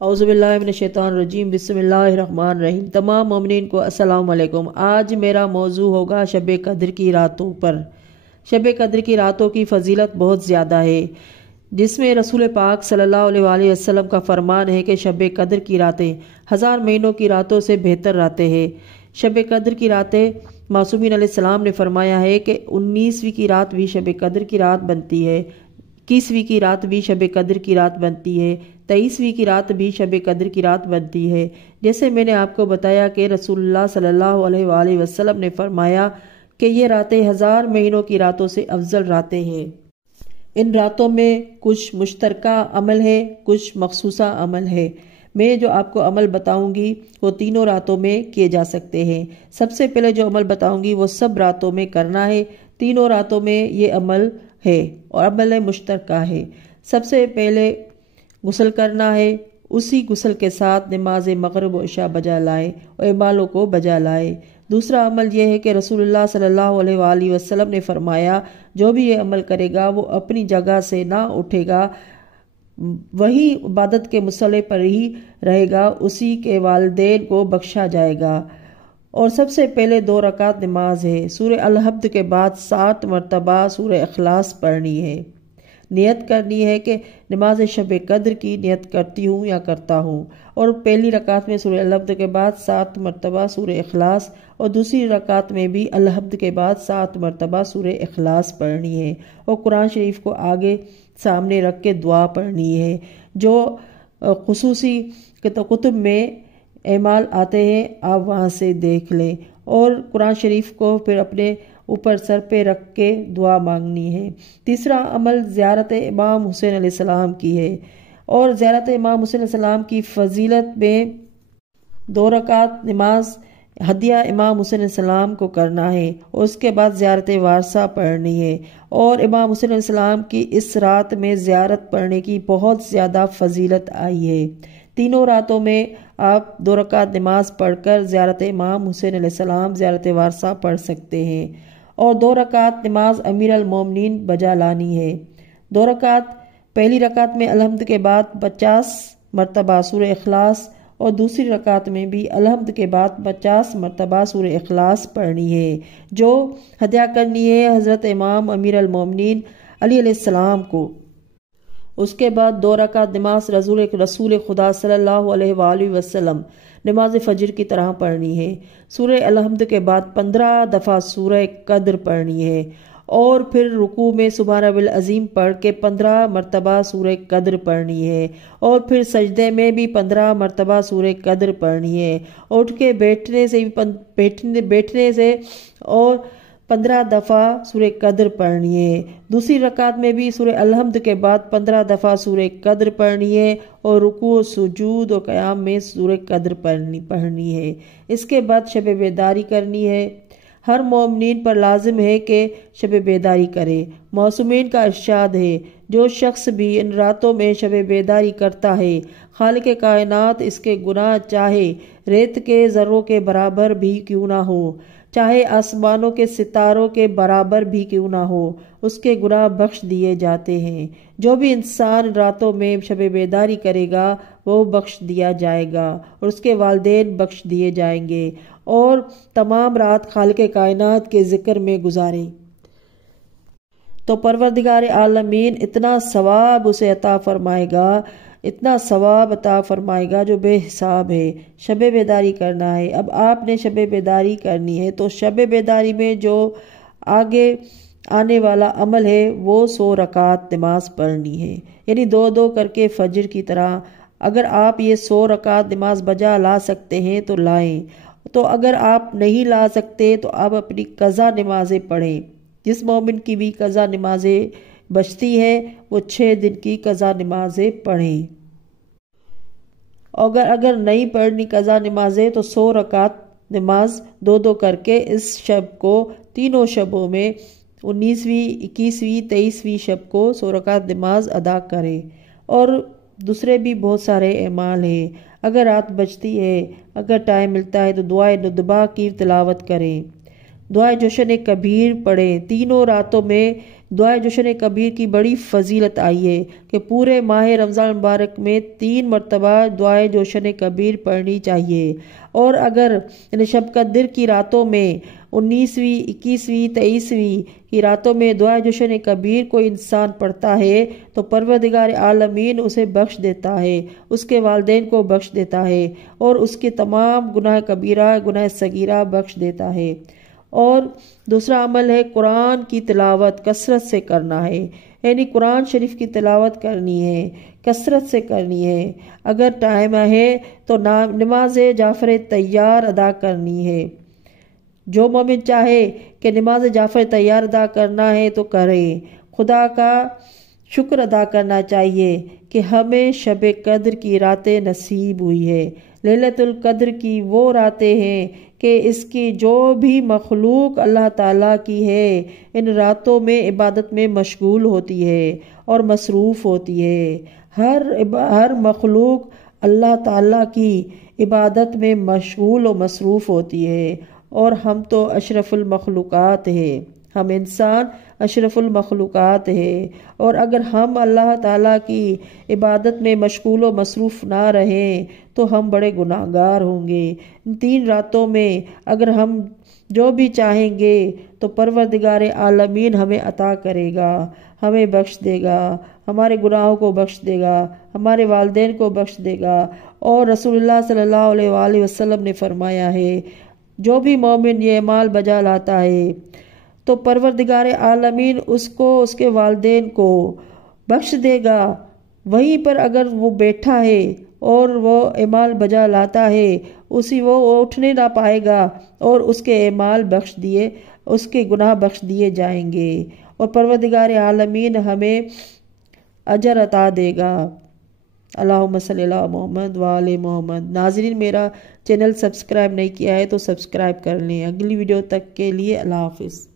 اعوذ باللہ من الشیطان الرجیم، بسم اللہ الرحمن الرحیم۔ تمام مومنین کو السلام علیکم۔ آج میرا موضوع ہوگا شب قدر کی راتوں پر۔ شب قدر کی راتوں کی فضیلت بہت زیادہ ہے، جس میں رسول پاک صلی اللہ علیہ وآلہ وسلم کا فرمان ہے کہ شب قدر کی راتیں 1000 مہینوں کی راتوں سے بہتر راتیں ہیں۔ شب قدر کی راتیں معصومین علیہ السلام نے فرمایا ہے کہ 19ویں کی رات بھی شب قدر کی رات بنتی ہے، 21ویں کی رات بھی شب قدر کی رات بنتی ہے، 23ویں کی رات بھی شب قدر کی رات بنتی ہے۔ جیسے میں نے آپ کو بتایا کہ رسول اللہ صلی اللہ علیہ وآلہ وسلم نے فرمایا کہ یہ راتیں 1000 مہینوں کی راتوں سے افضل راتیں ہیں۔ ان راتوں میں کچھ مشترکہ عمل ہے، کچھ مخصوصہ عمل ہے۔ میں جو آپ کو عمل بتاؤں گی وہ تینوں راتوں میں کیے جا سکتے ہیں۔ سب سے پہلے جو عمل بتاؤں گی وہ سب راتوں میں کرنا ہے، تینوں راتوں میں یہ عمل ہے اور عمل مشترکہ ہے۔ سب سے پہلے غسل کرنا ہے، اسی غسل کے ساتھ نماز مغرب و عشاء بجا لائے اور اعمالوں کو بجا لائے۔ دوسرا عمل یہ ہے کہ رسول اللہ صلی اللہ علیہ وآلہ وسلم نے فرمایا جو بھی یہ عمل کرے گا وہ اپنی جگہ سے نہ اٹھے گا، وہی عبادت کے مصلی پر ہی رہے گا، اسی کے والدین کو بخشا جائے گا۔ اور سب سے پہلے 2 رکعت نماز ہے۔ سورہ الحمد کے بعد 7 مرتبہ سورہ اخلاص پڑھنی ہے۔ نیت کرنی ہے کہ نماز شب قدر کی نیت کرتی ہوں یا کرتا ہوں، اور پہلی رکعت میں سورہ الحمد کے بعد 7 مرتبہ سورہ اخلاص، اور دوسری رکعت میں بھی الحمد کے بعد 7 مرتبہ سورہ اخلاص پڑھنی ہے، اور قرآن شریف کو آگے سامنے رکھ کے دعا پڑھنی ہے۔ جو خصوصی کتب میں اعمال آتے ہیں آپ وہاں سے دیکھ لیں، اور قرآن شریف کو پھر اپنے اوپر سر پہ رکھ کے دعا مانگنی ہے۔ تیسرا عمل زیارت امام حسین علیہ السلام کی ہے، اور زیارت امام حسین علیہ السلام کی فضیلت میں 2 رکعت نماز ہدیہ امام حسین علیہ السلام کو کرنا ہے، اور اس کے بعد زیارت وارثہ پڑھنی ہے۔ اور امام حسین علیہ السلام کی اس رات میں زیارت پڑھنے کی بہت زیادہ فضیلت آئی ہے۔ تینوں راتوں میں آپ 2 رکعت نماز پڑھ کر زیارت امام حسین علیہ السلام، زیارت وارثہ پڑھ سکتے ہیں، اور 2 رکعت نماز امیر المومنین بجا لانی ہے۔ 2 رکعت، پہلی رکعت میں الحمد کے بعد 50 مرتبہ سورہ اخلاص، اور دوسری رکعت میں بھی الحمد کے بعد 50 مرتبہ سورہ اخلاص پڑھنی ہے، جو ہدیہ کرنی ہے حضرت امام امیر المومنین علی علیہ السلام کو۔ اس کے بعد 2 رکعت نماز رسول خدا صلی اللہ علیہ وآلہ وسلم نماز فجر کی طرح پڑھنی ہے۔ سورہ الحمد کے بعد 15 دفعہ سورہ قدر پڑھنی ہے، اور پھر رکوع میں سبحان ربی العظیم پڑھ کے 15 مرتبہ سورہ قدر پڑھنی ہے، اور پھر سجدے میں بھی 15 مرتبہ سورہ قدر پڑھنی ہے، اور اٹھ کے بیٹھنے سے اور 15 دفعہ سورہ قدر پڑھنی ہے۔ دوسری رکعت میں بھی سورہ الحمد کے بعد 15 دفعہ سورہ قدر پڑھنی ہے، اور رکوع، سجود اور قیام میں سورہ قدر پڑھنی ہے۔ اس کے بعد شب بیداری کرنی ہے۔ ہر مومنین پر لازم ہے کہ شب بیداری کرے۔ معصومین کا ارشاد ہے جو شخص بھی ان راتوں میں شب بیداری کرتا ہے، خالق کائنات اس کے گناہ چاہے ریت کے ذروں کے برابر بھی کیوں نہ ہو، چاہے آسمانوں کے ستاروں کے برابر بھی کیوں نہ ہو، اس کے گناہ بخش دیے جاتے ہیں۔ جو بھی انسان راتوں میں شب بیداری کرے گا وہ بخش دیا جائے گا، اور اس کے والدین بخش دیے جائیں گے، اور تمام رات خالق کائنات کے ذکر میں گزارے تو پروردگار عالمین اتنا ثواب اسے عطا فرمائے گا، اتنا ثواب عطا فرمائے گا جو بے حساب ہے۔ شب بیداری کرنا ہے۔ اب آپ نے شب بیداری کرنی ہے تو شب بیداری میں جو آگے آنے والا عمل ہے وہ 100 رکعت نماز پڑھنی ہے، یعنی 2 کر کے فجر کی طرح۔ اگر آپ یہ 100 رکعت نماز بجا لا سکتے ہیں تو لائیں، تو اگر آپ نہیں لا سکتے تو آپ اپنی قضا نمازیں پڑھیں۔ جس مومن کی بھی قضا نمازیں بچتی ہے وہ 6 دن کی قضا نمازیں پڑھیں۔ اگر نہیں پڑھنی قضا نمازیں تو 100 رکعت نماز 2 کر کے اس شب کو، تینوں شبوں میں 19ویں، 21ویں، 23ویں شب کو 100 رکعت نماز ادا کریں۔ اور دوسرے بھی بہت سارے اعمال ہیں۔ اگر رات بچتی ہے، اگر ٹائم ملتا ہے تو دعائے ندبہ کی تلاوت کریں، دعائے جشن کبیر پڑھیں۔ تینوں راتوں میں دعائے جشن کبیر کی بڑی فضیلت آئی ہے کہ پورے ماہ رمضان مبارک میں 3 مرتبہ دعائے جشن کبیر پڑھنی چاہیے، اور اگر شب قدر کی راتوں میں 19ویں، 21ویں، 23ویں کی راتوں میں دعائے جشن کبیر کوئی انسان پڑھتا ہے تو پروردگار عالمین اسے بخش دیتا ہے، اس کے والدین کو بخش دیتا ہے، اور اس کے تمام گناہ کبیرہ گناہ صغیرہ بخش دیتا ہے۔ اور دوسرا عمل ہے قرآن کی تلاوت کثرت سے کرنا ہے، یعنی قرآن شریف کی تلاوت کرنی ہے، کثرت سے کرنی ہے۔ اگر ٹائم ہے تو نماز جعفر طیار ادا کرنی ہے۔ جو مومن چاہے کہ نماز جعفر طیار ادا کرنا ہے تو کرے۔ خدا کا شکر ادا کرنا چاہیے کہ ہمیں شب قدر کی راتیں نصیب ہوئی ہے۔ لیلۃ القدر کی وہ راتیں ہیں کہ اس کی جو بھی مخلوق اللہ تعالیٰ کی ہے ان راتوں میں عبادت میں مشغول ہوتی ہے اور مصروف ہوتی ہے۔ ہر مخلوق اللہ تعالیٰ کی عبادت میں مشغول و مصروف ہوتی ہے، اور ہم تو اشرف المخلوقات ہیں، ہم انسان اشرف المخلوقات ہیں، اور اگر ہم اللہ تعالیٰ کی عبادت میں مشغول و مصروف نہ رہیں تو ہم بڑے گناہگار ہوں گے۔ ان 3 راتوں میں اگر ہم جو بھی چاہیں گے تو پروردگار عالمین ہمیں عطا کرے گا، ہمیں بخش دے گا، ہمارے گناہوں کو بخش دے گا، ہمارے والدین کو بخش دے گا۔ اور رسول اللہ صلی اللہ علیہ وآلہ وسلم نے فرمایا ہے جو بھی مومن یہ اعمال بجا لاتا ہے تو پروردگار عالمین اس کو اس کے والدین کو بخش دے گا۔ وہیں پر اگر وہ بیٹھا ہے اور وہ اعمال بجا لاتا ہے وہ اٹھنے نہ پائے گا، اور اس کے اعمال اس کے گناہ بخش دیے جائیں گے، اور پروردگار عالمین ہمیں اجر عطا دے گا۔ اللہم صلی اللہ محمد وآل محمد۔ ناظرین، میرا چینل سبسکرائب نہیں کیا ہے تو سبسکرائب کر لیں۔ اگلی ویڈیو تک کے لیے اللہ حافظ۔